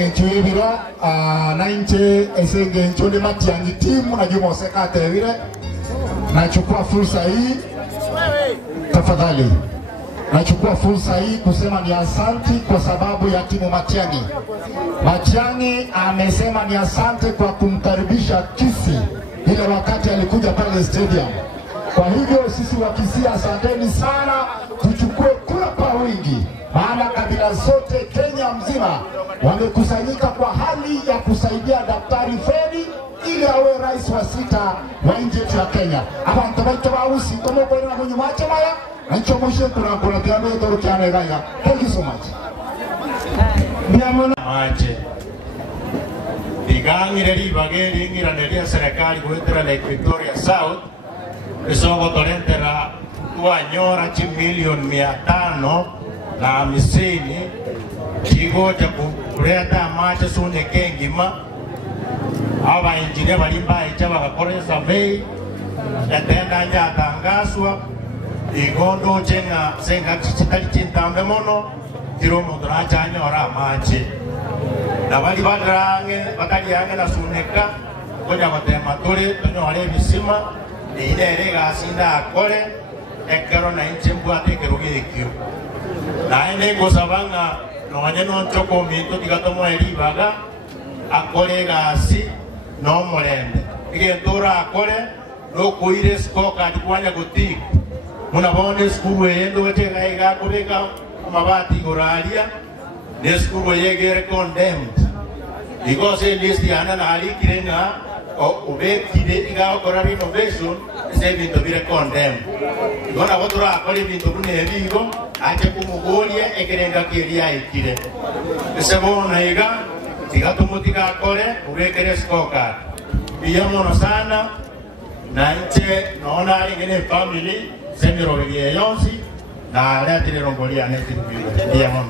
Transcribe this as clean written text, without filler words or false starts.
esenge chuibiro na nche esenge nchoni Matiang'i timu na Juma Osekate vile. Nachukua fursa hii tafadhali. Nachukua fursa hii kusema ni asante kwa sababu ya timu Matiang'i. Matiang'i amesema ni asante kwa kumkaribisha Kisii ile wakati alikuja pale stadium. Kwa hivyo sisi wa Kisii asanteni sana, tuchukue kura kwa wingi. Maana kabila zote Kenya mzima wamekusanyika kwa hali ya kusaidia Daktari Fredi ili awe rais wa 6 wa nchi yetu ya Kenya. Abantu baito bausi komo kwa na kunyu macho maya. Ancho mwisho kuna kiambe toro kiane gaya. Thank you so much. Biamona mache. Digangire ribageri ngira nelia serikali kuetera Lake Victoria South. Esogo torentera tuanyora chi milioni 500 na 50 kigoja kuleta mache sune kengima. Aba injine balimba ichaba bakore survey yatenda njatangazwa igondo chenga senga chichitali chintambe mono tiromo dracha ora mache na bali badrange batali yange na suneka koja batema tole tonyo wale bisima ile rega sinda akore ekero na inchembu atekerugirikyo na ene gosabanga no anyeno choko minto digatomo eribaga akore gasi no morende ige tora akore no kuire skoka dikwanya guti muna bonde skuru yendo wetega iga kubeka mabati goralia ne skuru yegere condemned because list yana na ali kirena obe kide iga okora renovation se bintu bire condemned gona wotura akore bintu kune bigo ate kumugolia ekerenga kiria ikire sebona iga tigatumutika akore ubekere skoka biyamono sana na nche naona ingene family semiro yonsi na leti rongolia neti biyamono